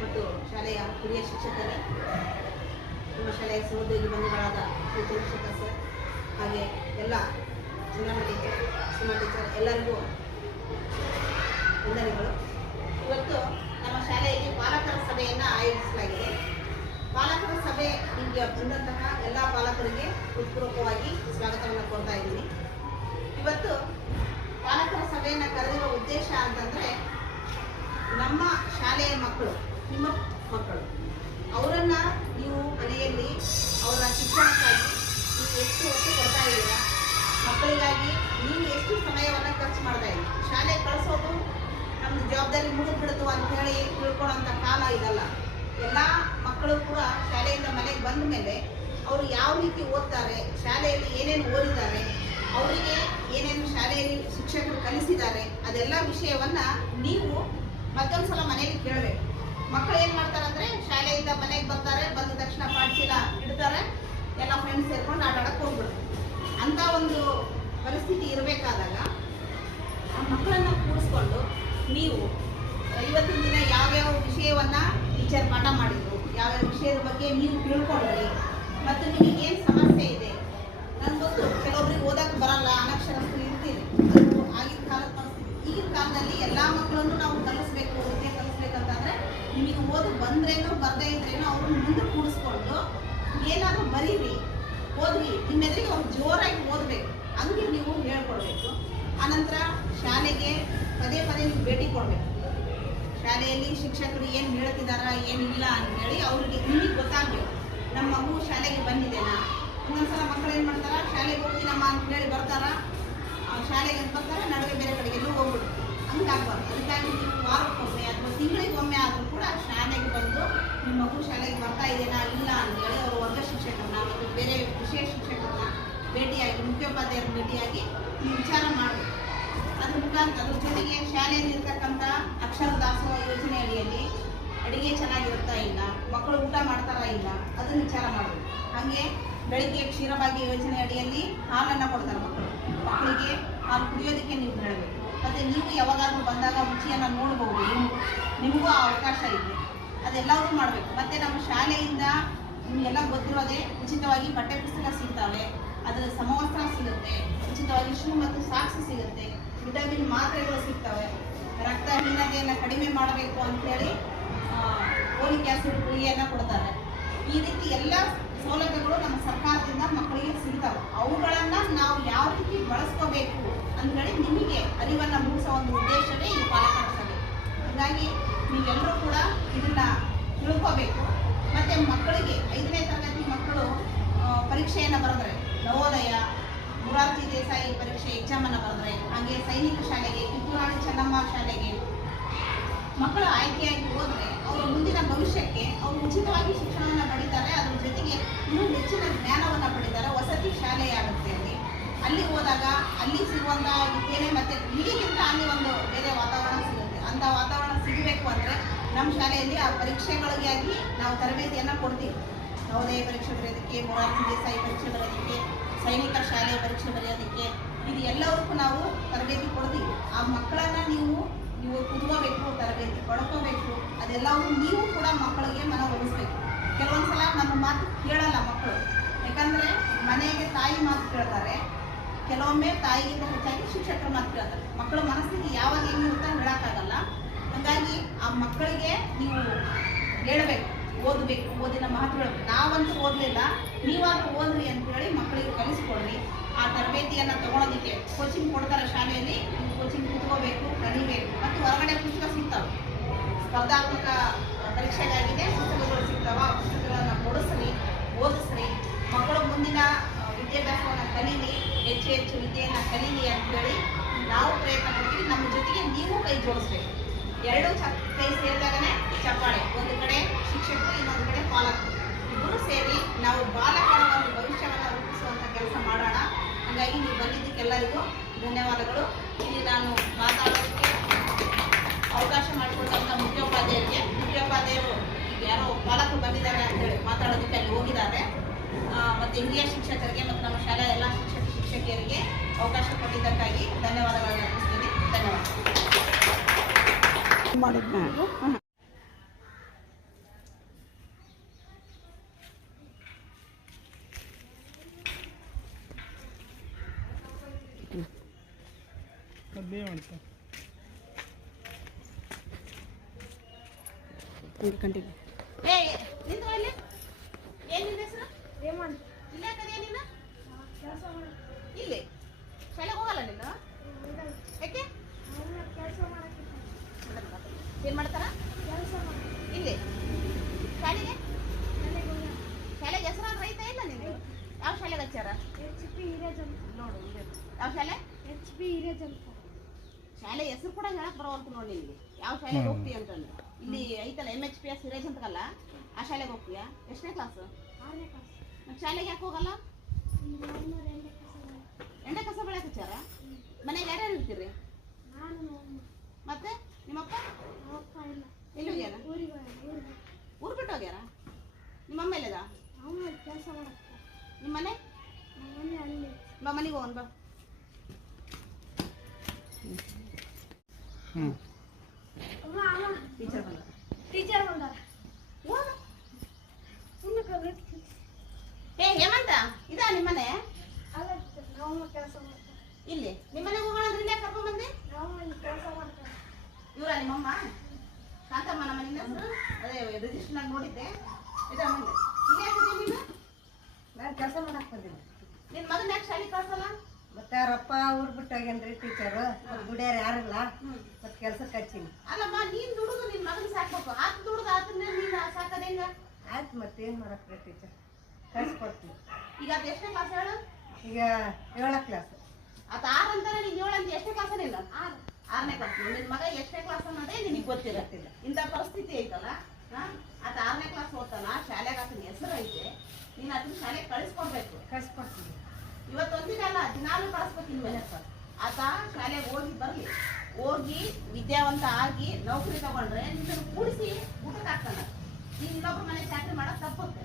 ಮತ್ತು ಶಾಲೆಯ ಹಿರಿಯ ಶಿಕ್ಷಕರೇ, ನಮ್ಮ ಶಾಲೆಯ ಸಹೋದ್ಯೋಗಿ ಬಂಧುಗಳಾದ ಚಂದ್ರಶೇಖರ್ ಸರ್, ಹಾಗೆ ಎಲ್ಲ ಚಿನ್ನಮ್ಮ ಟೀಚರ್, ಸುಮಾ ಟೀಚರ್, ಎಲ್ಲರಿಗೂ ವಂದನೆಗಳು. ಇವತ್ತು ನಮ್ಮ ಶಾಲೆಯಲ್ಲಿ ಪಾಲಕರ ಸಭೆಯನ್ನು ಆಯೋಜಿಸಲಾಗಿದೆ. ಪಾಲಕರ ಸಭೆ ನಿಮಗೆ ಬಂದಂತಹ ಎಲ್ಲ ಪಾಲಕರಿಗೆ ಹೃತ್ಪೂರ್ವಕವಾಗಿ ಸ್ವಾಗತವನ್ನು ಕೋರ್ತಾ ಇದ್ದೀನಿ. ಇವತ್ತು ಪಾಲಕರ ಸಭೆಯನ್ನು ಕರೆದಿರೋ ಉದ್ದೇಶ ಅಂತಂದರೆ, ನಮ್ಮ ಶಾಲೆಯ ಮಕ್ಕಳು, ನಿಮ್ಮ ಮಕ್ಕಳು, ಅವರನ್ನು ನೀವು ಮನೆಯಲ್ಲಿ ಅವರ ಶಿಕ್ಷಣಕ್ಕಾಗಿ ನೀವು ಎಷ್ಟು ಹೊತ್ತು ಕೊಡ್ತಾ ಇದ್ದೀರಾ, ಮಕ್ಕಳಿಗಾಗಿ ನೀವು ಎಷ್ಟು ಸಮಯವನ್ನು ಖರ್ಚು ಮಾಡ್ತಾ ಇದ್ದೀರಿ. ಶಾಲೆ ಕಳಿಸೋದು ನಮ್ಮದು ಜವಾಬ್ದಾರಿ ಮುಗಿದ್ಬಿಡ್ತು ಅಂತ ಹೇಳಿ ತಿಳ್ಕೊಳ್ಳೋಂಥ ಕಾಲ ಇದಲ್ಲ. ಎಲ್ಲ ಮಕ್ಕಳು ಕೂಡ ಶಾಲೆಯಿಂದ ಮನೆಗೆ ಬಂದ ಮೇಲೆ ಅವರು ಯಾವ ರೀತಿ ಓದ್ತಾರೆ, ಶಾಲೆಯಲ್ಲಿ ಏನೇನು ಓದಿದ್ದಾರೆ, ಅವರಿಗೆ ಏನೇನು ಶಾಲೆಯಲ್ಲಿ ಶಿಕ್ಷಕರು ಕಲಿಸಿದ್ದಾರೆ, ಅದೆಲ್ಲ ವಿಷಯವನ್ನು ನೀವು ಮತ್ತೊಂದು ಸಲ ಮನೆಯಲ್ಲಿ ಕೇಳಬೇಕು. ಮಕ್ಕಳು ಏನು ಮಾಡ್ತಾರೆ ಅಂದರೆ, ಶಾಲೆಯಿಂದ ಮನೆಗೆ ಬರ್ತಾರೆ, ಬಂದ ತಕ್ಷಣ ಪಾಠಶೀಲ ಇಡ್ತಾರೆ, ಎಲ್ಲ ಫ್ರೆಂಡ್ಸ್ ಸೇರ್ಕೊಂಡು ಆಟಾಡಕ್ಕೆ ಹೋಗ್ಬಿಡ್ತಾರೆ. ಅಂಥ ಒಂದು ಪರಿಸ್ಥಿತಿ ಇರಬೇಕಾದಾಗ ಆ ಮಕ್ಕಳನ್ನು ಕೂರಿಸ್ಕೊಂಡು ನೀವು ಇವತ್ತಿನ ದಿನ ಯಾವ್ಯಾವ ವಿಷಯವನ್ನು ಟೀಚರ್ ಪಾಠ ಮಾಡಿದರು, ಯಾವ್ಯಾವ ವಿಷಯದ ಬಗ್ಗೆ ನೀವು ತಿಳ್ಕೊಂಡ್ರಿ, ಮತ್ತು ನಿಮಗೆ ಏನು ಸಮಸ್ಯೆ ಇದೆ. ನನಗೆ ಗೊತ್ತು, ಕೆಲವೊಬ್ರಿಗೆ ಓದಕ್ಕೆ ಬರಲ್ಲ, ಅನಕ್ಷರಸ್ಥರು ಇರ್ತೀರಿ, ಅದು ಆಗಿನ ಕಾಲದ ಪರಿಸ್ಥಿತಿ. ಈಗಿನ ಕಾಲದಲ್ಲಿ ಎಲ್ಲ ಮಕ್ಕಳನ್ನು ನಾವು ಕಲಿಸ್ಬೇಕು, ವಿದ್ಯೆ ಕಲಿಸ್ಬೇಕಂತಂದರೆ ನಿಮಗೆ ಓದು ಬಂದ್ರೇನೋ ಬರದೇ ಇದ್ರೇನೋ ಅವ್ರನ್ನ ಮುಂದೆ ಕೂಡಿಸ್ಕೊಂಡು ಏನಾದರೂ ಬರೀರಿ, ಓದ್ರಿ, ನಿಮ್ಮ ಎದುರಿಗೆ ಅವ್ರು ಜೋರಾಗಿ ಓದಬೇಕು, ಹಂಗೆ ನೀವು ಹೇಳ್ಕೊಡ್ಬೇಕು. ಆನಂತರ ಶಾಲೆಗೆ ಪದೇ ಪದೇ ನೀವು ಭೇಟಿ ಕೊಡಬೇಕು. ಶಾಲೆಯಲ್ಲಿ ಶಿಕ್ಷಕರು ಏನು ಹೇಳ್ತಿದ್ದಾರಾ ಏನಿಲ್ಲ ಅಂತೇಳಿ ಅವ್ರಿಗೆ ನಿಮಗೆ ಗೊತ್ತಾಗಬೇಕು. ನಮ್ಮ ಮಗು ಶಾಲೆಗೆ ಬಂದಿದ್ದೇನಾ. ಒಂದೊಂದ್ಸಲ ಮಕ್ಕಳು ಏನು ಮಾಡ್ತಾರೆ, ಶಾಲೆಗೆ ಹೋಗ್ತೀನಮ್ಮ ಅಂತೇಳಿ ಬರ್ತಾರ, ಶಾಲೆಗೆ ಅಂತ ಬರ್ತಾರೆ, ನಡುವೆ ಬೇರೆ ಕಡೆಗೆಲ್ಲೂ ಹೋಗ್ಬಿಡುತ್ತೆ. ಹಂಗಾಗ್ಬಾರ್ದು. ಅದಕ್ಕಾಗಿ ನೀವು ವಾರಕ್ಕೊಮ್ಮೆ ಅಥವಾ ತಿಂಗಳಿಗೊಮ್ಮೆ ಆದರೂ ಕೂಡ ಶಾಲೆಗೆ ಬಂದು ನಿಮ್ಮ ಮಗು ಶಾಲೆಗೆ ಬರ್ತಾ ಇದೆನಾ ಇಲ್ಲ ಅಂತೇಳಿ ಅವರು ವರ್ಗ ಶಿಕ್ಷಕರನ್ನ ಮತ್ತು ಬೇರೆ ವಿಷಯ ಶಿಕ್ಷಕರನ್ನ ಭೇಟಿಯಾಗಿ, ಮುಖ್ಯೋಪಾಧ್ಯಾಯರ ಭೇಟಿಯಾಗಿ ವಿಚಾರ ಮಾಡಬೇಕು. ಅದ್ರ ಜೊತೆಗೆ ಶಾಲೆಯಲ್ಲಿ ಇರ್ತಕ್ಕಂಥ ಅಕ್ಷರ ದಾಸೋಹ ಯೋಜನೆ ಅಡಿಯಲ್ಲಿ ಅಡುಗೆ ಚೆನ್ನಾಗಿರುತ್ತಾ ಇಲ್ಲ, ಮಕ್ಕಳು ಊಟ ಮಾಡ್ತಾರಾ ಇಲ್ಲ, ಅದನ್ನು ವಿಚಾರ ಮಾಡಬೇಕು. ಹಾಗೆ ಬೆಳಿಗ್ಗೆ ಕ್ಷೀರಭಾಗ್ಯ ಯೋಜನೆ ಅಡಿಯಲ್ಲಿ ಹಾಲನ್ನು ಕೊಡ್ತಾರೆ ಮಕ್ಕಳಿಗೆ ಹಾಲು ಕುಡಿಯೋದಕ್ಕೆ ನೀವು ಹೇಳಬೇಕು. ಮತ್ತು ನೀವು ಯಾವಾಗಾದ್ರೂ ಬಂದಾಗ ರುಚಿಯನ್ನು ನೋಡ್ಬೋದು, ನಿಮಗೂ ಆ ಅವಕಾಶ ಇದೆ, ಅದೆಲ್ಲವೂ ಮಾಡಬೇಕು. ಮತ್ತು ನಮ್ಮ ಶಾಲೆಯಿಂದ ನಿಮಗೆಲ್ಲ ಗೊತ್ತಿರೋದೇ ಉಚಿತವಾಗಿ ಪಠ್ಯಪುಸ್ತಕ ಸಿಗ್ತವೆ, ಅದರ ಸಮವಸ್ತ್ರ ಸಿಗುತ್ತೆ, ಉಚಿತವಾಗಿ ಶೂ ಮತ್ತು ಸಾಕ್ಸ್ ಸಿಗುತ್ತೆ, ವಿಟಮಿನ್ ಮಾತ್ರೆಗಳು ಸಿಗ್ತವೆ, ರಕ್ತಹೀನತೆಯನ್ನು ಕಡಿಮೆ ಮಾಡಬೇಕು ಅಂಥೇಳಿ ಫೋಲಿಕ್ ಆ್ಯಸಿಡ್ ಗುಳಿಗೆಯನ್ನು ಕೊಡ್ತಾರೆ. ಈ ರೀತಿ ಎಲ್ಲ ಸೌಲಭ್ಯಗಳು ನಮ್ಮ ಸರ್ಕಾರದಿಂದ ಮಕ್ಕಳಿಗೆ ಸಿಗ್ತವೆ. ಅವುಗಳನ್ನು ನಾವು ಯಾವ ರೀತಿ ಬಳಸ್ಕೋಬೇಕು ಅಂಥೇಳಿ ನಿಮಗೆ ಅರಿವನ್ನು ಮೂಡಿಸೋ ಒಂದು ಉದ್ದೇಶವೇ ಈ ಪಾಲಕರ ಸಭೆ. ಹಾಗಾಗಿ ನೀವೆಲ್ಲರೂ ಕೂಡ ಇದನ್ನು ತಿಳ್ಕೋಬೇಕು. ಮತ್ತು ಮಕ್ಕಳಿಗೆ 5ನೇ ತರಗತಿ ಮಕ್ಕಳು ಪರೀಕ್ಷೆಯನ್ನು ಬರೆದ್ರೆ, ನವೋದಯ, ಮೊರಾರ್ಜಿ ದೇಸಾಯಿ ಪರೀಕ್ಷೆ ಎಕ್ಸಾಮನ್ನು ಬರೆದ್ರೆ, ಹಾಗೆ ಸೈನಿಕ ಶಾಲೆಗೆ, ಕಿತ್ತೂರು ರಾಣಿ ಚೆನ್ನಮ್ಮ ಶಾಲೆಗೆ ಮಕ್ಕಳು ಆಯ್ಕೆಯಾಗಿ ಹೋದರೆ ಅವರ ಮುಂದಿನ ಭವಿಷ್ಯಕ್ಕೆ ಅವರು ಉಚಿತವಾಗಿ ಶಿಕ್ಷಣವನ್ನು ಪಡೀತಾರೆ. ಅದರ ಜೊತೆಗೆ ಇನ್ನೂ ಹೆಚ್ಚಿನ ಜ್ಞಾನವನ್ನು ಪಡೀತಾರೆ. ವಸತಿ ಶಾಲೆಯಾಗುತ್ತೆ. ಅಲ್ಲಿ ಹೋದಾಗ ಅಲ್ಲಿ ಸಿಗುವಂಥ ವಿದ್ಯೆನೇ ಮತ್ತು ಇಲ್ಲಿಗಿಂತ ಅಲ್ಲಿ ಒಂದು ಬೇರೆ ವಾತಾವರಣ ಸಿಗುತ್ತೆ. ಅಂಥ ವಾತಾವರಣ ಸಿಗಬೇಕು ಅಂದರೆ ನಮ್ಮ ಶಾಲೆಯಲ್ಲಿ ಆ ಪರೀಕ್ಷೆಗಳಿಗಾಗಿ ನಾವು ತರಬೇತಿಯನ್ನು ಕೊಡ್ತೀವಿ. ನವೋದಯ ಪರೀಕ್ಷೆ ಬರೆಯೋದಕ್ಕೆ, ಮೊರಾರ್ಜಿ ದೇಸಾಯಿ ಪರೀಕ್ಷೆ ಬರೆಯೋದಕ್ಕೆ, ಸೈನಿಕ ಶಾಲೆ ಪರೀಕ್ಷೆ ಬರೆಯೋದಕ್ಕೆ, ಇದು ಎಲ್ಲವಕ್ಕೂ ನಾವು ತರಬೇತಿ ಕೊಡ್ತೀವಿ. ಆ ಮಕ್ಕಳನ್ನು ನೀವು ಕುತ್ಕೋಬೇಕು, ತರಬೇತಿ ಪಡ್ಕೋಬೇಕು. ಅದೆಲ್ಲವೂ ನೀವು ಕೂಡ ಮಕ್ಕಳಿಗೆ ಮನವೊಲಿಸ್ಬೇಕು. ಕೆಲವೊಂದು ಸಲ ನಮ್ಮ ಮಾತು ಕೇಳಲ್ಲ ಮಕ್ಕಳು, ಯಾಕಂದರೆ ಮನೆಗೆ ತಾಯಿ ಮಾತು ಕೇಳ್ತಾರೆ, ಕೆಲವೊಮ್ಮೆ ತಾಯಿಗಿಂತ ಹೆಚ್ಚಾಗಿ ಶಿಕ್ಷಕರ ಮಾತು ಕೇಳ್ತಾರೆ. ಮಕ್ಕಳ ಮನಸ್ಥಿತಿ ಯಾವಾಗ ಹೆಂಗಿರುತ್ತೆ ಹೇಳೋಕ್ಕಾಗಲ್ಲ. ಹಾಗಾಗಿ ಆ ಮಕ್ಕಳಿಗೆ ನೀವು ಹೇಳಬೇಕು, ಓದಬೇಕು, ಓದಿನ ಮಹತ್ವ ಹೇಳಬೇಕು. ನಾವಂತೂ ಓದಲಿಲ್ಲ, ನೀವಾದರೂ ಓದ್ರಿ ಅಂತೇಳಿ ಮಕ್ಕಳಿಗೆ ಕಲಿಸ್ಕೊಡ್ರಿ. ಆ ತರಬೇತಿಯನ್ನು ತೊಗೊಳೋದಕ್ಕೆ ಕೋಚಿಂಗ್ ಕೊಡ್ತಾರೆ ಶಾಲೆಯಲ್ಲಿ. ಕೋಚಿಂಗ್ ಕುತ್ಕೋಬೇಕು, ಕಲಿಬೇಕು. ಮತ್ತು ಹೊರಗಡೆ ಪುಸ್ತಕ ಸಿಗ್ತವೆ, ಸ್ಪರ್ಧಾತ್ಮಕ ಪರೀಕ್ಷೆಗಾಗಿದೆ ಪುಸ್ತಕಗಳು ಸಿಗ್ತಾವೆ. ಆ ಪುಸ್ತಕಗಳನ್ನು ಕೊಡಿಸ್ರಿ, ಓದಿಸ್ರಿ. ಮಕ್ಕಳು ಮುಂದಿನ ವಿದ್ಯಾಭ್ಯಾಸವನ್ನು ಕಲೀಲಿ, ಹೆಚ್ಚು ಹೆಚ್ಚು ವಿದ್ಯೆಯನ್ನು ಕಲೀಲಿ ಅಂತೇಳಿ ನಾವು ಪ್ರಯತ್ನ ಪಡ್ತೀವಿ. ನಮ್ಮ ಜೊತೆಗೆ ನೀವು ಕೈ ಜೋಡಿಸ್ಬೇಕು. ಎರಡೂ ಕೈ ಸೇರಿದಾಗನೇ ಚಪ್ಪಾಳೆ. ಒಂದು ಕಡೆ ಶಿಕ್ಷಕರು, ಇನ್ನೊಂದು ಕಡೆ ಪಾಲಕರು, ಇಬ್ಬರು ಸೇರಿ ನಾವು ಬಾಲಕರ ಒಂದು ಭವಿಷ್ಯವನ್ನು ರೂಪಿಸುವಂಥ ಕೆಲಸ ಮಾಡೋಣ. ಹಾಗಾಗಿ ನೀವು ಬಂದಿದ್ದಕ್ಕೆಲ್ಲರಿಗೂ ಧನ್ಯವಾದಗಳು. ಇಲ್ಲಿ ನಾನು ಮಾತಾಡೋದಕ್ಕೆ ಅವಕಾಶ ಮಾಡಿಕೊಟ್ಟಂಥ ಮುಖ್ಯೋಪಾಧ್ಯಾಯರು ಯಾರೋ ಪಾಲಕರು ಬಂದಿದ್ದಾರೆ ಅಂತೇಳಿ ಮಾತಾಡೋದಕ್ಕೆ ಅಲ್ಲಿ ಹೋಗಿದ್ದಾರೆ. ಮತ್ತು ಹಿರಿಯ ಶಿಕ್ಷಕರಿಗೆ ಮತ್ತು ನಮ್ಮ ಶಾಲೆಯ ಎಲ್ಲ ಶಿಕ್ಷಕಿಯರಿಗೆ ಅವಕಾಶ ಕೊಟ್ಟಿದ್ದಕ್ಕಾಗಿ ಧನ್ಯವಾದಗಳನ್ನು ಅರ್ಪಿಸ್ತೀನಿ. ಧನ್ಯವಾದ. ಅದೇ ಮಾಡ್ತಾರೆ ಕಂಟಿನ್ಯೂ. ಏ ನಿಂತು ಅಲ್ಲಿ ಏನಿದೆ ಹೆಸರು? ಇಲ್ಲೇ ಕರಿಯ ನೀನು ಇಲ್ಲಿ ಶಾಲೆಗೆ ಹೋಗಲ್ಲ ನೀನು? ಯಾಕೆ ಏನು ಮಾಡ್ತಾರ ಇಲ್ಲಿ ಶಾಲೆಗೆ? ಶಾಲೆಗೆ ಹೆಸರಾಗ ರೈತ ಇಲ್ಲ ನೀನು? ಯಾವ ಶಾಲೆಗೆ ಹಚ್ಚಾರ? ನೋಡು ಯಾವ ಶಾಲೆ? ಶಾಲೆ ಹೆಸರು ಕೂಡ ಹೇಳಕ್ ಬರೋವಲ್ತು ನೋಡಿ ನಿನ್ಗೆ. ಯಾವ ಶಾಲೆಗೆ ಹೋಗ್ತೀಯ ಅಂತಂದ್ರೆ ಇಲ್ಲಿ ಐತಲ್ಲ MHPS ಹಿರೇಜ್ ಅಂತಕಲ್ಲ, ಆ ಶಾಲೆಗೆ ಹೋಗ್ತೀಯಾ? ಎಷ್ಟನೇ ಕ್ಲಾಸು? ಮತ್ತೆ ಶಾಲೆಗೆ ಯಾಕೆ ಹೋಗಲ್ಲ? ಎಂಡೆ ಕಸ ಬೆಳೆಯಕ್ಕೆ ಹಚ್ಚಾರ? ಮನೆಗೆ ಯಾರ್ಯಾರು ಇರ್ತೀರಿ? ಮತ್ತೆ ನಿಮ್ಮಪ್ಪ ಎಲ್ಲಿ ಹೋಗ್ಯಾರ? ಊರು ಬಿಟ್ಟು ಹೋಗ್ಯಾರ? ನಿಮ್ಮಮ್ಮ ಎಲ್ಲದ? ನಿಮ್ಮ ಮನೆ? ಬಾ ಮನೆಗೆ ಹೋಗೋಣ ಬಾ. ಟೀಚರ್ ಬಂದಾರ. ಏ ಹೇಮಂತ ಇದಾ ನಿಮ್ಮನೆ? ಇಲ್ಲಿ ನಿಮ್ಮನೆಗೆ ಹೋಗೋಣ ಅಂದ್ರೆ ಇಲ್ಲೇ ಕರ್ಕೊಂಡ್ ಬಂದೆ? ಇವರ ನಿಮ್ಮಮ್ಮ? ಕಾಂತಮ್ಮ ನಮ್ಮ ಮನೆ ಹೆಸರು ಅದೇ ರಿಜಿಸ್ಟರ್ನಾಗ ನೋಡಿದ್ದೆ. ಇದಾ ಮಂದೆ ಇಲ್ಲಿ ಯಾಕಿದೆ ನೀನು? ನಾನು ಕೆಲಸ ಮಾಡಕ್ ಬಂದಿನಿ. ನಿನ್ನ ಮಗನ ಯಾಕೆ ಶಾಲೆಗೆ ಕಳ್ಸಲ್ಲ? ಮತ್ತೆ ಅವ್ರಪ್ಪ ಊರ್ ಬಿಟ್ಟು ಹೋಗ್ಯಾನ್ರಿ ಟೀಚರು. ದುಡಿಯಾರ ಯಾರಿಲ್ಲ, ಮತ್ತೆ ಕೆಲ್ಸಕ್ಕೆ ಹಚ್ಚೀನಿ. ಅಲ್ಲಮ್ಮ ನೀನ್ ದುಡುದು ನಿನ್ ಮಗನ ಸಾಕ್ಬೇಕು. ಆತ ದುಡುದು ಆತನ್ನ ನೀನ್ ಸಾಕೋದ್ ಹೆಂಗ? ಆಯ್ತು ಮತ್ತೆ ಏನ್ ಮಾಡಕ್ರಿ ಟೀಚರ್, ಕಳ್ಸಿಕೊಡ್ತೀನಿ. ಈಗ ಅದು ಎಷ್ಟನೇ ಕ್ಲಾಸ್ ಹೇಳು? ಈಗ 7ನೇ ಕ್ಲಾಸ್. ಆತ 6 ಅಂತಾನೆ ನೀನ್ 7 ಅಂತ ಎಷ್ಟನೇ ಕ್ಲಾಸ್ ಇಲ್ಲ? 6ನೇ ಕ್ಲಾಸ್. ನಿನ್ ಮಗ ಎಷ್ಟನೇ ಕ್ಲಾಸ್ ಅನ್ನೋದೇ ನಿನಗೆ ಗೊತ್ತಿರತ್ತಿಲ್ಲ. ಇಂಥ ಪರಿಸ್ಥಿತಿ ಐತಲ್ಲ, ಆತ 6ನೇ ಕ್ಲಾಸ್ ಓದ್ತಾನ, ಶಾಲೆಗೆ ಆತನ ಹೆಸರು ಐತೆ, ನೀನ್ ಅದನ್ನ ಶಾಲೆಗೆ ಕಳಿಸ್ಕೊಡ್ಬೇಕು. ಕಳ್ಸಿಕೊಡ್ತೀನಿ. ಇವತ್ತೊಂದಿನ ಅಲ್ಲ, ದಿನಾಲು ಕಳಿಸ್ಬೇಕು. ಇನ್ಮೇಲೆ ಆತ ಶಾಲೆಗೆ ಹೋಗಿ ಬರ್ಲಿ, ಹೋಗಿ ವಿದ್ಯಾವಂತ ಆಗಿ ನೌಕರಿ ತಗೊಂಡ್ರೆ ನಿನ್ನ ಕೂಡಿಸಿ ಊಟಕ್ಕೆ ಹಾಕ್ತಾನ. ನೀನ್ ಇನ್ನೊಬ್ರ ಮನೆ ಚಾಕರಿ ಮಾಡಕ್ ತಪ್ಪುತ್ತೆ,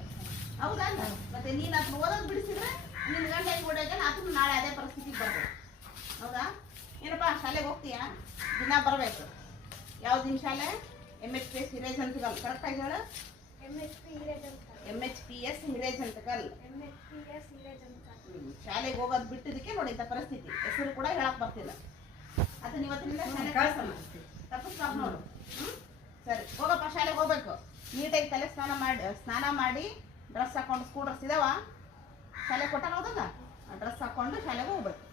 ಹೌದಾ? ಮತ್ತೆ ನೀನ್ ಅದನ್ನ ಓದೋದು ಬಿಡಿಸಿದ್ರೆ ನಿನ್ ಗಂಡ ಹೆಂಗ್ ಓಡೋಗ ಅದನ್ನ ನಾಳೆ ಅದೇ ಪರಿಸ್ಥಿತಿಗೆ ಬರ್ಬೇಕು, ಹೌದಾ? ಏನಪ್ಪಾ ಶಾಲೆಗೆ ಹೋಗ್ತೀಯಾ? ದಿನ ಬರ್ಬೇಕು. ಯಾವ್ದು ನಿನ್ ಶಾಲೆ? MHPS ಹಿರೇಜ್ ಅಂತಕಲ್. ಕರೆಕ್ಟಾಗಿ ಹೇಳು. MHPS ಹಿರೇಜ್ ಅಂತಕಲ್. ಶಾಲೆಗೆ ಹೋಗೋದು ಬಿಟ್ಟಿದ್ದಕ್ಕೆ ನೋಡಿ ಇಂಥ ಪರಿಸ್ಥಿತಿ. ಹೆಸರು ಕೂಡ ಹೇಳಕ್ ಬರ್ತಿಲ್ಲ. ಅದನ್ನ ಇವತ್ತಿನಿಂದ ಶಾಲೆ ಕಳ್ಸಲ್ಲ, ತಪ್ಪಿಸ್ಬಾರ್ದು ನೋಡು. ಸರಿ ಹೋಗಪ್ಪ, ಶಾಲೆಗೆ ಹೋಗ್ಬೇಕು. ನೀಟಾಗಿ ತಲೆ ಸ್ನಾನ ಮಾಡಿ ಡ್ರೆಸ್ ಹಾಕೊಂಡು, ಸ್ಕೂಲ್ ಡ್ರೆಸ್ ಇದಾವ ಶಾಲೆಗೆ ಕೊಟ್ಟಾಗ ಹೋದಾಗ ಡ್ರೆಸ್ ಹಾಕೊಂಡು ಶಾಲೆಗೆ ಹೋಗ್ಬೇಕು,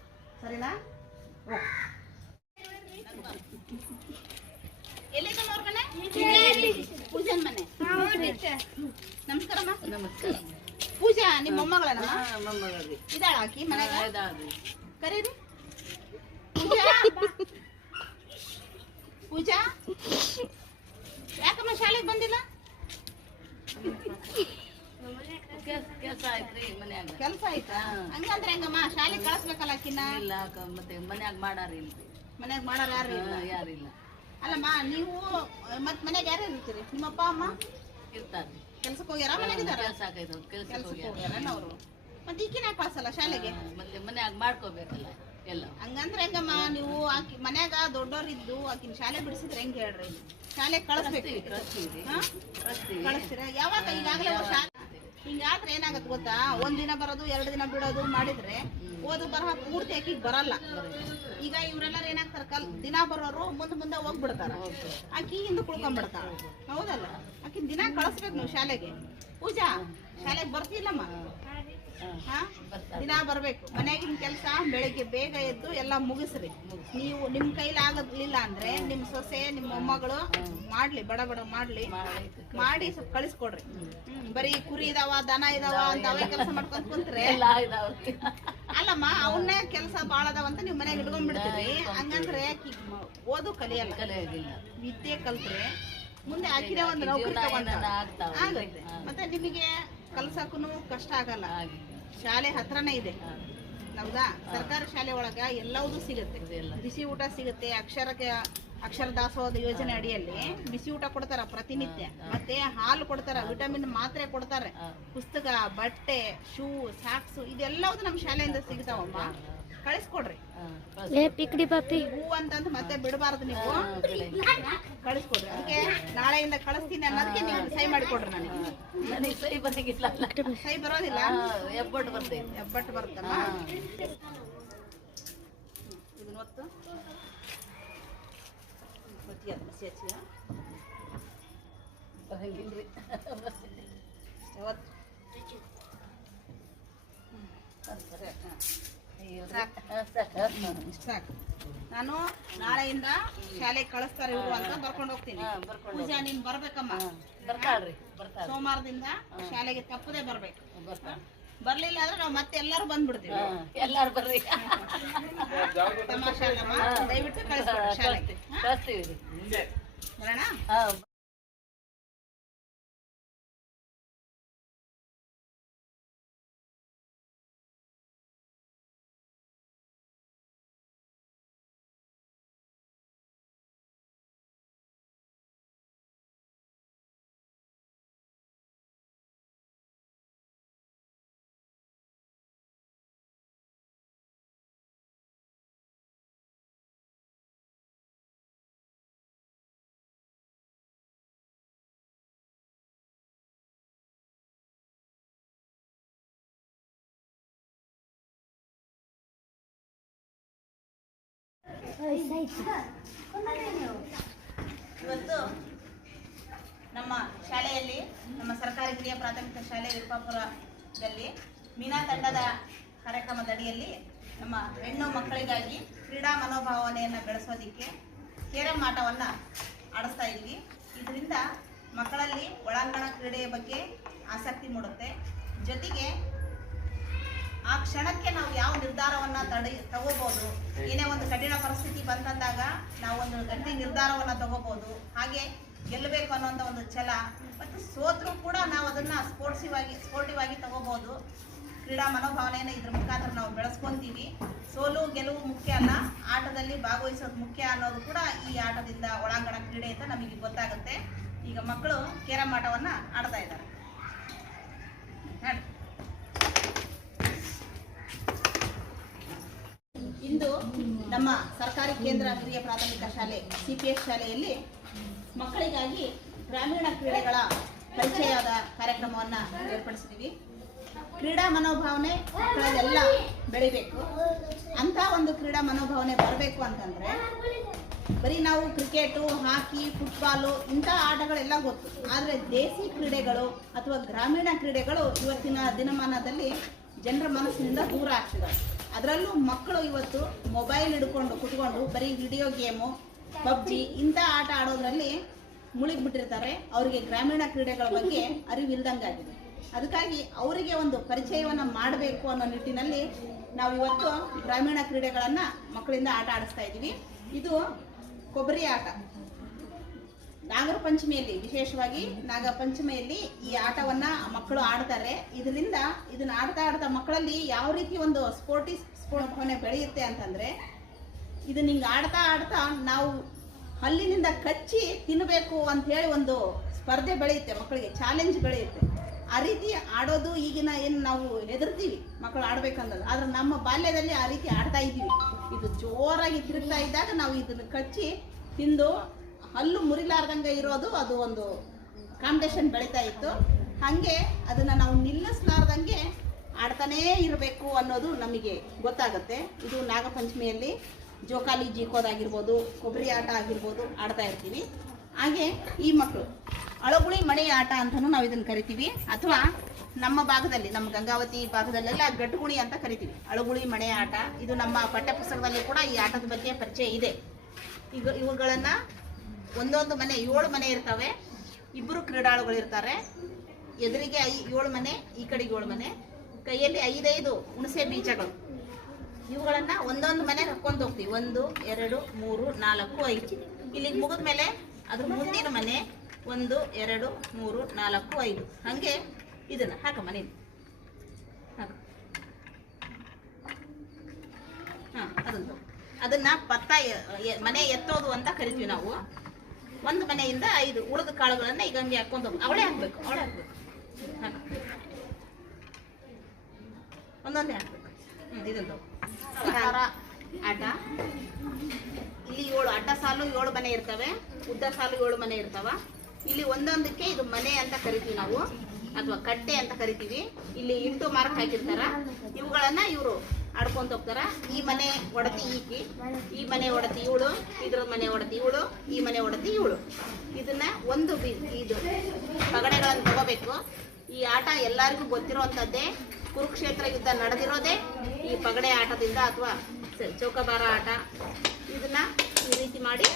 ಸರಿನಾ? ಹೋಗ್. ಎಲ್ಲಿದೆ ಅವ್ರ ಮನೆ? ಪೂಜನ್ ಮನೆ. ನಮಸ್ಕಾರಮ್ಮ. ನಮಸ್ಕಾರ. ಪೂಜಾ ನಿಮ್ಮ ಮೊಮ್ಮಗಳನ್ನ? ಮೊಮ್ಮಗಳ್ರಿ. ಇದಾಳ ಆಕಿ ಮನೆಗ? ಕರೀರಿ. ಪೂಜಾ ಯಾಕಮ್ಮ ಶಾಲೆಗೆ ಬಂದಿಲ್ಲ? ಕೆಲಸ ಆಯ್ತ್ರಿ ಮನ್ಯಾಗ. ಕೆಲಸ ಆಯ್ತಾ? ಹಂಗಂದ್ರೆ ಹೆಂಗಮ್ಮ ಶಾಲೆಗೆ ಕಳಿಸ್ಬೇಕಲ್ಲ ಆಕಿನ? ಇಲ್ಲ ಮತ್ತೆ ಮನ್ಯಾಗ ಮಾಡಾರ ಇಲ್ರಿ. ಮನ್ಯಾಗ ಮಾಡಾರ ಯಾರು ಇಲ್ಲ? ಯಾರಿಲ್ಲ. ಅಲ್ಲಮ್ಮ ನೀವು ಮತ್ ಮನ್ಯಾಗ ಯಾರು ಇರ್ತೀರಿ? ನಿಮ್ಮಪ್ಪ ಅಮ್ಮ ಇರ್ತಾರ್ರಿ. ಕೆಲ್ಸಕ್ಕೆ ಹೋಗ್ಯಾರ? ಮನೆಗಿದಾರ? ಕೆಲಸ ಆಕೈತೆ, ಕೆಲ್ಸಕ್ಕೆ ಹೋಗ್ಯಾರ ಅವರು. ಮತ್ತೆ ಈಕಿನ ಕಳ್ಸಲ್ಲ ಶಾಲೆಗೆ? ಮತ್ತೆ ಮನ್ಯಾಗ ಮಾಡ್ಕೋಬೇಕಲ್ಲ ಎಲ್ಲ. ಹಂಗಂದ್ರೆ ಹೆಂಗಮ್ಮ ನೀವು ಆಕಿ ಮನ್ಯಾಗ ದೊಡ್ಡೋರಿದ್ದು ಆಕಿನ ಶಾಲೆ ಬಿಡಿಸಿದ್ರೆ ಹೆಂಗ್ ಹೇಳ್ರಿ? ಶಾಲೆ ಕಳಿಸ್ಬೇಕು. ಕಳಿಸ್ತೀರ? ಯಾವಾಗ? ಈಗಾಗಲೇ ಹಿಂಗಾದ್ರೆ ಏನಾಗತ್ತೆ ಗೊತ್ತಾ? ಒಂದಿನ ಬರೋದು 2 ದಿನ ಬಿಡೋದು ಮಾಡಿದ್ರೆ ಓದು ಬರಹ ಪೂರ್ತಿ ಆಕಿಗೆ ಬರಲ್ಲ. ಈಗ ಇವ್ರೆಲ್ಲಾರು ಏನಾಗ್ತಾರ, ದಿನ ಬರೋರು ಮುಂದೆ ಹೋಗ್ಬಿಡ್ತಾರ, ಆಕಿ ಹಿಂದೆ ಕುಳ್ಕೊಂಡ್ಬಿಡ್ತಾರ, ಹೌದಲ್ಲ? ಆಕಿನ ದಿನ ಕಳಿಸ್ಬೇಕು ನೀವು ಶಾಲೆಗೆ. ಪೂಜಾ ಶಾಲೆಗೆ ಬರ್ತಿಲ್ಲಮ್ಮ? ದಿನ ಬರ್ಬೇಕು. ಮನೆಯಾಗಿನ ಕೆಲಸ ಬೆಳಿಗ್ಗೆ ಬೇಗ ಎದ್ದು ಎಲ್ಲ ಮುಗಿಸ್ರಿ. ನೀವು ನಿಮ್ ಕೈಲಿ ಆಗಲಿಲ್ಲ ಅಂದ್ರೆ ನಿಮ್ ಸೊಸೆ ನಿಮ್ಮ ಮೊಮ್ಮಗಳು ಮಾಡ್ಲಿ, ಬಡ ಮಾಡಿ ಸ್ವಲ್ಪ ಕಳಿಸ್ಕೊಡ್ರಿ. ಬರೀ ಕುರಿ ಇದಾವ, ದನ ಇದಾವ ಅಂತ ಅವೇ ಕೆಲಸ ಮಾಡ್ಕೊಂತ ಕುಂತ್ರೆ ಅಲ್ಲಮ್ಮ, ಅವನ್ನೇ ಕೆಲಸ ಬಾಳ ಅದಾವ ಅಂತ ನೀವು ಮನೆಗೆ ಇಟ್ಕೊಂಡ್ಬಿಡ್ತೀರಿ. ಹಂಗಂದ್ರೆ ಓದು ಕಲಿಯಲ್ಲ. ವಿದ್ಯೆ ಕಲ್ತ್ರೆ ಮುಂದೆ ಆಕಿನ ಒಂದು ನೌಕರಿ ಆಗುತ್ತೆ. ಮತ್ತೆ ನಿಮಗೆ ಕಲ್ಸಕ್ಕೂ ಕಷ್ಟ ಆಗಲ್ಲ. ಶಾಲೆ ಹತ್ರನೇ ಇದೆ, ಹೌದಾ? ಸರ್ಕಾರಿ ಶಾಲೆ ಒಳಗ ಎಲ್ಲವೂ ಸಿಗುತ್ತೆ. ಬಿಸಿ ಊಟ ಸಿಗುತ್ತೆ. ಅಕ್ಷರ ದಾಸೋಹ ಯೋಜನೆ ಅಡಿಯಲ್ಲಿ ಬಿಸಿ ಊಟ ಕೊಡ್ತಾರ ಪ್ರತಿನಿತ್ಯ. ಮತ್ತೆ ಹಾಲು ಕೊಡ್ತಾರ, ವಿಟಮಿನ್ ಮಾತ್ರೆ ಕೊಡ್ತಾರೆ, ಪುಸ್ತಕ, ಬಟ್ಟೆ, ಶೂ, ಸಾಕ್ಸು ಇದೆಲ್ಲವೂ ನಮ್ಮ ಶಾಲೆಯಿಂದ ಸಿಗ್ತಾವಮ್ಮ. ಕಳಿಸ್ಕೊಡ್ರಿ. ಹೂ ಅಂತಂದು ಮತ್ತೆ ಬಿಡಬಾರ್ದು ನೀವು, ಕಳಿಸ್ಕೊಡ್ರಿ. ಅದಕ್ಕೆ ನಾಳೆಯಿಂದ ಕಳಿಸ್ತೀನಿ ಅನ್ನೋದಕ್ಕೆ ನೀವು ಸಹಿ ಮಾಡಿಕೊಡ್ರಿ. ನನಗೆ ಸಹಿ ಬರಂಗಿಲ್ಲ. ಸಹಿ ಬರೋದಿಲ್ಲ? ಹೆಬ್ಬಟ್ಟು ಬರ್ತೈತಿ. ಹೆಬ್ಬಟ್ಟು ಬರ್ತಲ್ಲ. ಇದನ್ನ ಹೊತ್ತು ಮಸಿ ಹಚ್ಚಿ ಬರಂಗಿಲ್ರಿ ಯಾವತ್ತು ಸಾಕು. ನಾನು ನಾಳೆಯಿಂದ ಶಾಲೆಗೆ ಕಳಿಸ್ತಾರೆ ಇವರು ಅಂತ ಬರ್ಕೊಂಡು ಹೋಗ್ತೀನಿ. ಪೂಜಾ ನೀನ್ ಬರ್ಬೇಕಮ್ಮ. ಬರ್ತಾಳ್ರಿ ಬರ್ತಾಳ ಸೋಮವಾರದಿಂದ ಶಾಲೆಗೆ ತಪ್ಪದೆ ಬರ್ಬೇಕು. ಬರ್ಲಿಲ್ಲ ಅಂದ್ರೆ ನಾವು ಮತ್ತೆ ಎಲ್ಲರೂ ಬಂದ್ಬಿಡ್ತೀವಿ. ಎಲ್ಲಾರು ಬರ್ರಿ ತಮಾಷೆ ಅಲ್ಲಮ್ಮ, ದಯವಿಟ್ಟು ಕಳಿಸ್ಕೊಡಿ ಶಾಲೆಗೆ. ಕಳಿಸ್ತೀವಿ ಬರೋಣ. ಇವತ್ತು ನಮ್ಮ ಶಾಲೆಯಲ್ಲಿ, ನಮ್ಮ ಸರ್ಕಾರಿ ಹಿರಿಯ ಪ್ರಾಥಮಿಕ ಶಾಲೆ ವಿರುಪಾಪುರದಲ್ಲಿ ಮೀನಾ ತಂಡದ ಕಾರ್ಯಕ್ರಮದ ಅಡಿಯಲ್ಲಿ ನಮ್ಮ ಹೆಣ್ಣು ಮಕ್ಕಳಿಗಾಗಿ ಕ್ರೀಡಾ ಮನೋಭಾವನೆಯನ್ನು ಬೆಳೆಸೋದಕ್ಕೆ ಕೇರಂ ಆಟವನ್ನು ಆಡಿಸ್ತಾ ಇದ್ದೀವಿ. ಇದರಿಂದ ಮಕ್ಕಳಲ್ಲಿ ಒಳಾಂಗಣ ಕ್ರೀಡೆಯ ಬಗ್ಗೆ ಆಸಕ್ತಿ ಮೂಡುತ್ತೆ. ಜೊತೆಗೆ ಆ ಕ್ಷಣಕ್ಕೆ ನಾವು ಯಾವ ನಿರ್ಧಾರವನ್ನು ತಗೋಬೋದು, ಏನೇ ಒಂದು ಕಠಿಣ ಪರಿಸ್ಥಿತಿ ಬಂತಂದಾಗ ನಾವು ಒಂದು ಗಟ್ಟಿ ನಿರ್ಧಾರವನ್ನು ತಗೋಬೋದು. ಹಾಗೆ ಗೆಲ್ಲಬೇಕು ಅನ್ನೋಂಥ ಒಂದು ಛಲ, ಮತ್ತು ಸೋತ್ರೂ ಕೂಡ ನಾವು ಅದನ್ನು ಸ್ಪೋರ್ಟಿವ್ ಆಗಿ ತಗೋಬೋದು. ಕ್ರೀಡಾ ಮನೋಭಾವನೆಯನ್ನು ಇದ್ರ ಮುಖಾಂತರ ನಾವು ಬೆಳೆಸ್ಕೊತೀವಿ. ಸೋಲು ಗೆಲುವು ಮುಖ್ಯ ಅಲ್ಲ, ಆಟದಲ್ಲಿ ಭಾಗವಹಿಸೋದು ಮುಖ್ಯ ಅನ್ನೋದು ಕೂಡ ಈ ಆಟದಿಂದ, ಒಳಾಂಗಣ ಕ್ರೀಡೆಯಿಂದ ನಮಗೆ ಗೊತ್ತಾಗುತ್ತೆ. ಈಗ ಮಕ್ಕಳು ಕೇರಂ ಆಟವನ್ನು ಆಡ್ತಾ ಇದ್ದಾರೆ. ಇಂದು ನಮ್ಮ ಸರ್ಕಾರಿ ಕೇಂದ್ರ ಹಿರಿಯ ಪ್ರಾಥಮಿಕ ಶಾಲೆ CPS ಶಾಲೆಯಲ್ಲಿ ಮಕ್ಕಳಿಗಾಗಿ ಗ್ರಾಮೀಣ ಕ್ರೀಡೆಗಳ ಪರಿಚಯದ ಕಾರ್ಯಕ್ರಮವನ್ನು ಏರ್ಪಡಿಸಿದ್ದೀವಿ. ಕ್ರೀಡಾ ಮನೋಭಾವನೆ ಮಕ್ಕಳಲ್ಲೆಲ್ಲ ಬೆಳಿಬೇಕು. ಅಂಥ ಒಂದು ಕ್ರೀಡಾ ಮನೋಭಾವನೆ ಬರಬೇಕು ಅಂತಂದರೆ ಬರೀ ನಾವು ಕ್ರಿಕೆಟು, ಹಾಕಿ, ಫುಟ್ಬಾಲು ಇಂಥ ಆಟಗಳೆಲ್ಲ ಗೊತ್ತು. ಆದರೆ ದೇಸಿ ಕ್ರೀಡೆಗಳು ಅಥವಾ ಗ್ರಾಮೀಣ ಕ್ರೀಡೆಗಳು ಇವತ್ತಿನ ದಿನಮಾನದಲ್ಲಿ ಜನರ ಮನಸ್ಸಿನಿಂದ ದೂರ ಆಗ್ತಿದ್ದಾರೆ. ಅದರಲ್ಲೂ ಮಕ್ಕಳು ಇವತ್ತು ಮೊಬೈಲ್ ಹಿಡ್ಕೊಂಡು ಕುತ್ಕೊಂಡು ಬರೀ ವಿಡಿಯೋ ಗೇಮು, ಪಬ್ಜಿ ಇಂಥ ಆಟ ಆಡೋದ್ರಲ್ಲಿ ಮುಳುಗಿಬಿಟ್ಟಿರ್ತಾರೆ. ಅವರಿಗೆ ಗ್ರಾಮೀಣ ಕ್ರೀಡೆಗಳ ಬಗ್ಗೆ ಅರಿವಿಲ್ದಂಗಾಗಿದೆ. ಅದಕ್ಕಾಗಿ ಅವರಿಗೆ ಒಂದು ಪರಿಚಯವನ್ನು ಮಾಡಬೇಕು ಅನ್ನೋ ನಿಟ್ಟಿನಲ್ಲಿ ನಾವು ಇವತ್ತು ಗ್ರಾಮೀಣ ಕ್ರೀಡೆಗಳನ್ನು ಮಕ್ಕಳಿಂದ ಆಟ ಆಡಿಸ್ತಾ ಇದ್ದೀವಿ. ಇದು ಕೊಬ್ಬರಿ ಆಟ. ನಾಗರ ಪಂಚಮಿಯಲ್ಲಿ, ವಿಶೇಷವಾಗಿ ನಾಗರ ಪಂಚಮಿಯಲ್ಲಿ ಈ ಆಟವನ್ನು ಮಕ್ಕಳು ಆಡ್ತಾರೆ. ಇದನ್ನ ಆಡ್ತಾ ಮಕ್ಕಳಲ್ಲಿ ಯಾವ ರೀತಿ ಒಂದು ಸ್ಫೋಟನೆ ಬೆಳೆಯುತ್ತೆ ಅಂತಂದರೆ, ಇದನ್ನ ಹಿಂಗೆ ಆಡ್ತಾ ನಾವು ಹಲ್ಲಿನಿಂದ ಕಚ್ಚಿ ತಿನ್ನಬೇಕು ಅಂಥೇಳಿ ಒಂದು ಸ್ಪರ್ಧೆ ಬೆಳೆಯುತ್ತೆ, ಮಕ್ಕಳಿಗೆ ಚಾಲೆಂಜ್ ಬೆಳೆಯುತ್ತೆ. ಆ ರೀತಿ ಆಡೋದು ಈಗಿನ ಏನು ನಾವು ಹೆದರ್ತೀವಿ ಮಕ್ಕಳು ಆಡ್ಬೇಕಂದ್ರೆ, ಆದ್ರೆ ನಮ್ಮ ಬಾಲ್ಯದಲ್ಲಿ ಆ ರೀತಿ ಆಡ್ತಾ ಇದ್ದೀವಿ. ಇದು ಜೋರಾಗಿ ತಿರುಗ್ತಾ ಇದ್ದಾಗ ನಾವು ಇದನ್ನು ಕಚ್ಚಿ ತಿಂದು ಹಲ್ಲು ಮುರಿಲಾರ್ದಂಗೆ ಇರೋದು, ಅದು ಒಂದು ಕಾಂಪಿಟೇಷನ್ ಬೆಳೀತಾ ಇತ್ತು. ಹಾಗೆ ಅದನ್ನು ನಾವು ನಿಲ್ಲಿಸ್ಲಾರ್ದಂಗೆ ಆಡ್ತಾನೇ ಇರಬೇಕು ಅನ್ನೋದು ನಮಗೆ ಗೊತ್ತಾಗುತ್ತೆ. ಇದು ನಾಗಪಂಚಮಿಯಲ್ಲಿ ಜೋಕಾಲಿ ಜೀಕೋದಾಗಿರ್ಬೋದು, ಕೊಬ್ಬರಿ ಆಟ ಆಗಿರ್ಬೋದು ಆಡ್ತಾ ಇರ್ತೀವಿ. ಹಾಗೆ ಈ ಮಕ್ಕಳು ಅಳಗುಳಿ ಮಣೆ ಆಟ ಅಂತಲೂ ನಾವು ಇದನ್ನು ಕರಿತೀವಿ. ಅಥವಾ ನಮ್ಮ ಭಾಗದಲ್ಲಿ, ನಮ್ಮ ಗಂಗಾವತಿ ಭಾಗದಲ್ಲೆಲ್ಲ ಗಟ್ಟುಗುಣಿ ಅಂತ ಕರಿತೀವಿ. ಅಳಗುಳಿ ಮಣೆ ಆಟ, ಇದು ನಮ್ಮ ಪಠ್ಯಪುಸ್ತಕದಲ್ಲಿ ಕೂಡ ಈ ಆಟದ ಬಗ್ಗೆ ಪರಿಚಯ ಇದೆ. ಇವುಗಳನ್ನು ಒಂದೊಂದು ಮನೆ 7 ಮನೆ ಇರ್ತವೆ, 2 ಕ್ರೀಡಾಳುಗಳು ಇರ್ತಾರೆ. ಎದುರಿಗೆ 7 ಮನೆ, ಈ ಕಡೆಗೆ 7 ಮನೆ, ಕೈಯಲ್ಲಿ 5 ಹುಣಸೆ ಬೀಜಗಳು. ಇವುಗಳನ್ನು ಒಂದೊಂದು ಮನೆ ಹಾಕ್ಕೊಂಡು ಹೋಗ್ತೀವಿ. 1 2 3 4 5. ಇಲ್ಲಿಗೆ ಮುಗಿದ ಮೇಲೆ ಅದ್ರ ಮುಂದಿನ ಮನೆ 1 2 3 4 5. ಹಾಗೆ ಇದನ್ನು ಹಾಕ ಮನೆ ಹಾಕ. ಅದನ್ನ ಪತ್ತ ಮನೆ ಎತ್ತೋದು ಅಂತ ಕರಿತೀವಿ ನಾವು. ಒಂದು ಮನೆಯಿಂದ 5 ಉಳಿದ ಕಾಳುಗಳನ್ನ ಈಗ ಹಂಗೆ ಹಾಕೊಂಡು ಹೋಗ್ಬೇಕು. ಅವಳೇ ಹಾಕ್ಬೇಕು ಒಂದೊಂದೇ ಹಾಕ್ಬೇಕು. ಇದೊಂದು ಆಟ. ಇಲ್ಲಿ 7 ಅಡ್ಡ ಸಾಲು 7 ಮನೆ ಇರ್ತವೆ, ಉದ್ದ ಸಾಲು 7 ಮನೆ ಇರ್ತಾವ. ಇಲ್ಲಿ ಒಂದೊಂದಕ್ಕೆ ಇದು ಮನೆ ಅಂತ ಕರಿತೀವಿ ನಾವು, ಅಥವಾ ಕಟ್ಟೆ ಅಂತ ಕರಿತೀವಿ. ಇಲ್ಲಿ 8 ಮಾರ್ಕ್ ಹಾಕಿರ್ತಾರ. ಇವುಗಳನ್ನ ಇವರು ಆಡ್ಕೊಂತ ಹೋಗ್ತಾರ. ಈ ಮನೆ ಒಡತಿ ಈಕಿ, ಈ ಮನೆ ಒಡತಿ ಇವಳು, ಇದ್ರ ಮನೆ ಒಡತಿ ಇವಳು, ಈ ಮನೆ ಒಡತಿ ಇವಳು. ಇದನ್ನ ಒಂದು ಇದು ಪಗಡೆಗಳನ್ನು ತಗೋಬೇಕು. ಈ ಆಟ ಎಲ್ಲರಿಗೂ ಗೊತ್ತಿರುವಂಥದ್ದೇ. ಕುರುಕ್ಷೇತ್ರ ಯುದ್ಧ ನಡೆದಿರೋದೇ ಈ ಪಗಡೆ ಆಟದಿಂದ ಅಥವಾ ಚೌಕಾಬಾರ ಆಟ. ಇದನ್ನ ಈ ರೀತಿ ಮಾಡಿ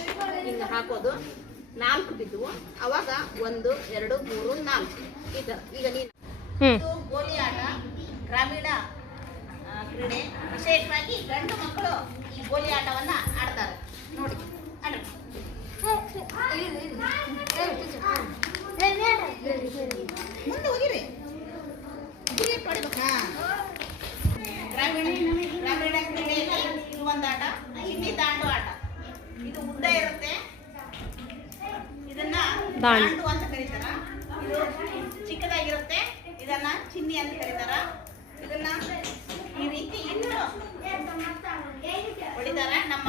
ಹಿಂಗೆ ಹಾಕೋದು. 4 ಬಿದ್ದವು, ಅವಾಗ 1 2 3 4 ಈ ಥರ. ಈಗ ನೀನು ಇದು ಗೋಲಿ ಆಟ, ಗ್ರಾಮೀಣ ಕ್ರೀಡೆ. ವಿಶೇಷವಾಗಿ ಗಂಡು ಮಕ್ಕಳು ಈ ಗೋಲಿ ಆಟವನ್ನ ಆಡ್ತಾರೆ. ನೋಡಿ ಆಡ್ರಿ. ಮುಂದೆ ಹೋಗಿರಿ, ಗಿರಿಟ್ ಹೊಡಿಬೇಕಾ? ಗ್ರಾಮೀಣ ಕ್ರೀಡೆಯಲ್ಲಿ ಇದು ಒಂದು ಆಟ. ಚಿನ್ನಿ ದಾಂಡು ಆಟ. ಇದು ಉದ್ದ ಇರುತ್ತೆ, ಇದನ್ನ ದಾಂಡು ಅಂತ ಕರೀತಾರ. ಇದು ಚಿಕ್ಕದಾಗಿರುತ್ತೆ, ಇದನ್ನ ಚಿನ್ನಿ ಅಂತ ಕರೀತಾರ. ಇದನ್ನ ಈ ರೀತಿ ಇನ್ನು ಹೊಡಿತಾರ. ನಮ್ಮ